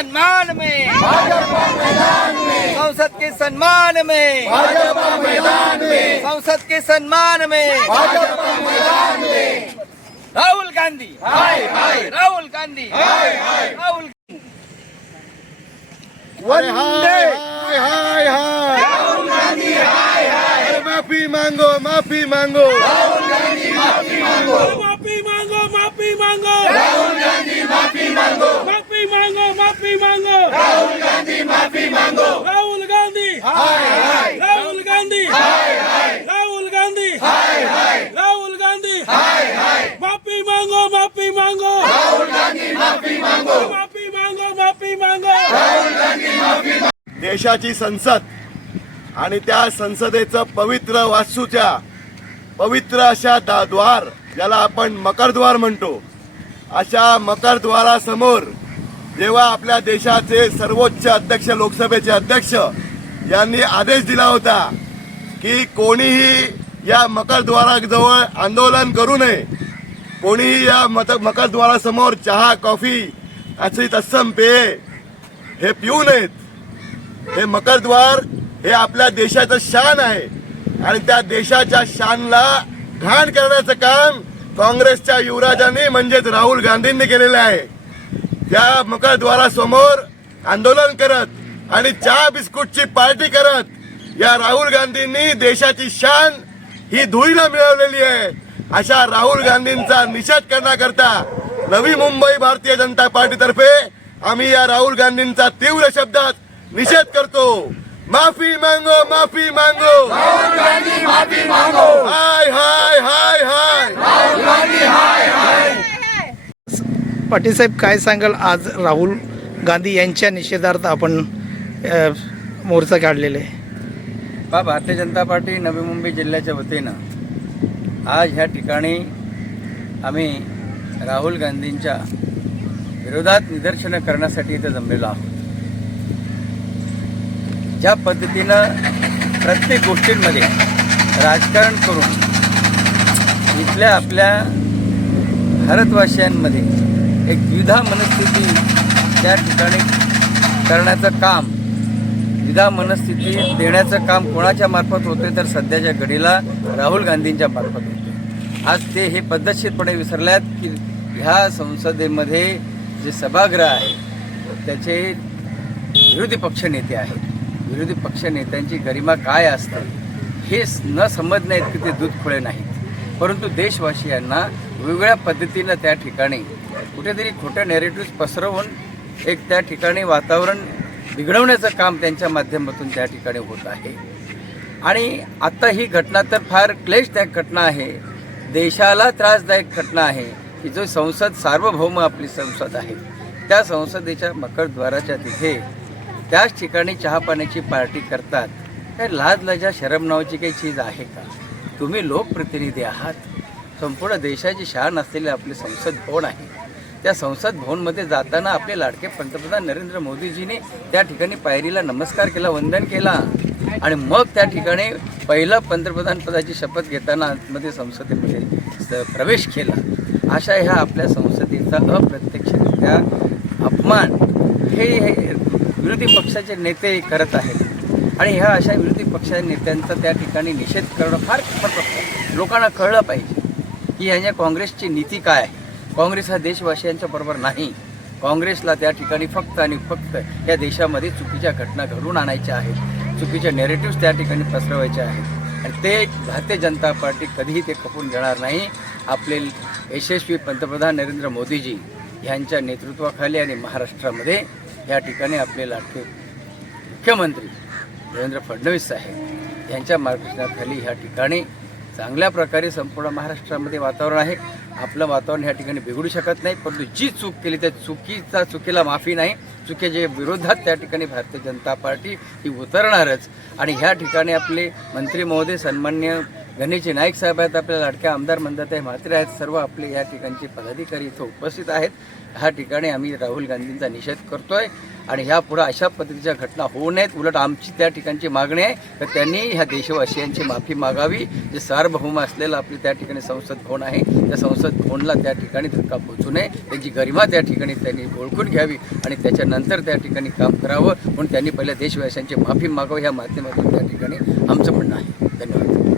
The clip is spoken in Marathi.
सम्मान में, संसद के सम्मान में, संसद के सम्मान में राहुल गांधी, राहुल गांधी, राहुल वंदे हाय हाय राहुल गांधी, हाय हाय माफी मांगो माफी मांगो राहुल गांधी, माफी मांगो, माफी मांगो माफी मांगो राहुल गांधी, माफी मांगो, माफी मांगो माफी मांगो राहुल गांधी, माफी मांगो, राहुल गांधी हाय हाय राहुल गांधी हाय हाय राहुल गांधी हाय हाय राहुल गांधी हाय हाय माफी मांगो माफी मांगो राहुल गांधी, माफी मांगो, माफी मांगो माफी मांगो राहुल गांधी, माफी मांगो. देशाची संसद आणि त्या संसदेचं पवित्र वास्तूच्या पवित्र अशा द्वार ज्याला आपण मकरद्वार म्हणतो, अशा मकरद्वारासमोर जेव्हा आपल्या देशाचे सर्वोच्च अध्यक्ष लोकसभेचे अध्यक्ष यांनी आदेश दिला होता की कोणीही या मकरद्वाराजवळ आंदोलन करू नये, कोणीही या मकरद्वारासमोर चहा कॉफी अशी तत्सम पेये हे पिऊ नयेत. हे मकरद्वार हे आपल्या देशाचं शान आहे आणि त्या देशाच्या शानला घाण करण्याचं काम काँग्रेसच्या युवराजांनी म्हणजेच राहुल गांधींनी केलेलं आहे. त्या मकरद्वारासमोर आंदोलन करत आणि चहा बिस्कुटची पार्टी करत या राहुल गांधींनी देशाची शान ही धुळीला मिळवलेली आहे. अशा राहुल गांधींचा निषेध करण्याकरता नवी मुंबई भारतीय जनता पार्टीतर्फे आम्ही या राहुल गांधींचा तीव्र शब्दात निषेध करतो. माफी मांगो माफी मांगो राहुल गांधी, माफी मांगो, हाय हाय हाय हाय राहुल गांधी, हाय हाय. पाटील साहेब, काय सांगाल? आज राहुल गांधी यांच्या निषेधार्थ आपण मोर्चा काढलेला आहे. भारतीय जनता पार्टी नवी मुंबई जिल्ह्याच्या वतीनं आज ह्या ठिकाणी आम्ही राहुल गांधींच्या विरोधात निदर्शनं करण्यासाठी इथे जमलेलो आहोत. ज्या पद्धतीनं प्रत्येक गोष्टींमध्ये राजकारण करून इथल्या आपल्या भारतवासियांमध्ये एक द्विधा मनस्थिती त्या ठिकाणी करण्याचं काम, द्विधा मनस्थिती देण्याचं काम कोणाच्या मार्फत होते तर सध्याच्या घडीला राहुल गांधींच्या मार्फत होते. आज ते हे पद्धतशीरपणे विसरल्यात की ह्या संसदेमध्ये जे सभागृह आहे त्याचे विरोधी पक्षनेते आहेत. विरोधी पक्षनेत्यांची गरिमा काय असते हे न समजण्या इतके ते दूध खुळे नाहीत, परंतु देशवासियांना वेगवेगळ्या पद्धतीनं त्या ठिकाणी कुठेतरी खोटे नॅरेटिव्ह पसरवून एक त्या ठिकाणी वातावरण बिघडवण्याचं काम त्यांच्या माध्यमातून त्या ठिकाणी होत आहे. आणि आत्ता ही घटना तर फार क्लेशदायक घटना आहे, देशाला त्रासदायक घटना आहे की जो संसद सार्वभौम आपली संसद आहे त्या संसदेच्या मकरद्वाराच्या तिथे त्याच ठिकाणी चहा पाण्याची पार्टी करतात. काय लाज लजा शरम नावाची काही चीज आहे का? तुम्ही लोकप्रतिनिधी आहात, संपूर्ण देशाची शान असलेली आपली संसद भवन आहे. त्या संसद भवनमध्ये जाताना आपले लाडके पंतप्रधान नरेंद्र मोदीजीने त्या ठिकाणी पायरीला नमस्कार केला, वंदन केला आणि मग त्या ठिकाणी पहिला पंतप्रधानपदाची शपथ घेताना आतमध्ये संसदेमध्ये प्रवेश केला. अशा ह्या आपल्या संसदेचा अप्रत्यक्षरित्या अपमान हे विरोधी पक्षाचे नेते करत आहेत आणि ह्या अशा विरोधी पक्षाच्या नेत्यांचा त्या ठिकाणी निषेध करणं फार महत्त्वाचं. लोकांना कळलं पाहिजे की ह्याच्या काँग्रेसची नीती काय आहे. काँग्रेस हा देशवासियांच्या बरोबर नाही. काँग्रेसला त्या ठिकाणी फक्त आणि फक्त या देशामध्ये चुकीच्या घटना घडवून आणायच्या आहेत, चुकीच्या नेरेटिव्ह त्या ठिकाणी पसरवायचे आहेत आणि ते भारतीय जनता पार्टी कधीही ते खपून घेणार नाही. आपले यशस्वी पंतप्रधान नरेंद्र मोदीजी यांच्या नेतृत्वाखाली आणि महाराष्ट्रामध्ये या ठिकाणी आपले लाडके मुख्यमंत्री देवेंद्र फडणवीस साहेब यांच्या मार्गदर्शनाखाली ह्या ठिकाणी चांगल्या प्रकारे संपूर्ण महाराष्ट्रामध्ये वातावरण आहे. आपलं वातावरण ह्या ठिकाणी बिघडू शकत नाही, परंतु जी चूक केली त्या चुकीला माफी नाही. चुकीच्या विरोधात त्या ठिकाणी भारतीय जनता पार्टी ही उतरणारच आणि ह्या ठिकाणी आपले मंत्री महोदय सन्मान्य गणेशजी नाईक साहेब आहेत, आपल्या लाडक्या आमदार म्हणतात आहे, म्हात्रे आहेत, सर्व आपले या ठिकाणचे पदाधिकारी इथं उपस्थित आहेत. ह्या ठिकाणी आम्ही राहुल गांधींचा निषेध करतोय आणि ह्यापुढे अशा पद्धतीच्या घटना होऊ नयेत. उलट आमची त्या ठिकाणची मागणी आहे तर त्यांनी ह्या देशवासियांची माफी मागावी. जे सार्वभौम असलेलं आपली त्या ठिकाणी संसद भवन आहे, त्या संसद भवनला त्या ठिकाणी धक्का पोचू नये, त्यांची गरिमा त्या ठिकाणी त्यांनी ओळखून घ्यावी आणि त्याच्यानंतर त्या ठिकाणी काम करावं. म्हणून त्यांनी पहिल्या देशवासियांची माफी मागावी ह्या माध्यमातून त्या ठिकाणी आमचं म्हणणं आहे. धन्यवाद.